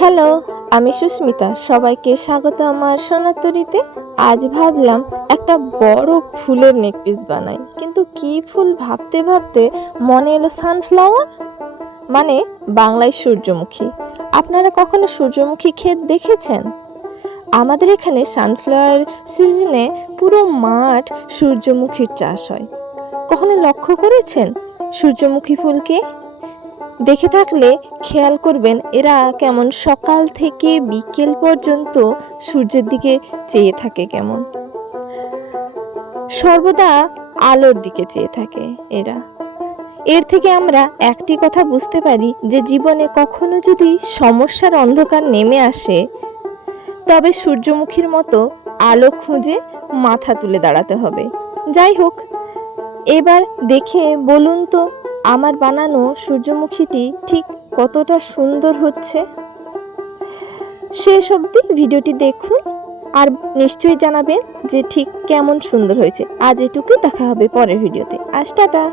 Hello, আমি সুস্মিতা। সবাইকে স্বাগত আমার সোনাতরিতে। আজ ভাবলাম একটা বড় ফুলের নেকপিস বানাই, কিন্তু কি ফুল ভাবতে ভাবতে মনে এলো সানফ্লাওয়ার, মানে বাংলায় সূর্যমুখী। আপনারা কখনো সূর্যমুখী ক্ষেত দেখেছেন? আমাদের এখানে সানফ্লাওয়ার সিজনে পুরো মাঠ সূর্যমুখীর চাষ হয়। কখনো লক্ষ্য করেছেন সূর্যমুখী ফুলকে? দেখে থাকলে খেয়াল করবেন এরা কেমন সকাল থেকে বিকেল পর্যন্ত সূর্যের দিকে চেয়ে থাকে, কেমন সর্বদা আলোর দিকে চেয়ে থাকে এরা। এর থেকে আমরা একটি কথা বুঝতে পারি যে জীবনে কখনো যদি সমস্যার অন্ধকার নেমে আসে, তবে সূর্যমুখীর মতো আলো খুঁজে মাথা তুলে দাঁড়াতে হবে। যাই হোক, এবার দেখে বলুন তো আমার বানানো সূর্যমুখীটি ঠিক কতটা সুন্দর হচ্ছে। শেষ অবধি ভিডিওটি দেখুন আর নিশ্চয়ই জানাবেন যে ঠিক কেমন সুন্দর হয়েছে। আজ এটুকুই, দেখা হবে পরের ভিডিওতে। আজ টাটা।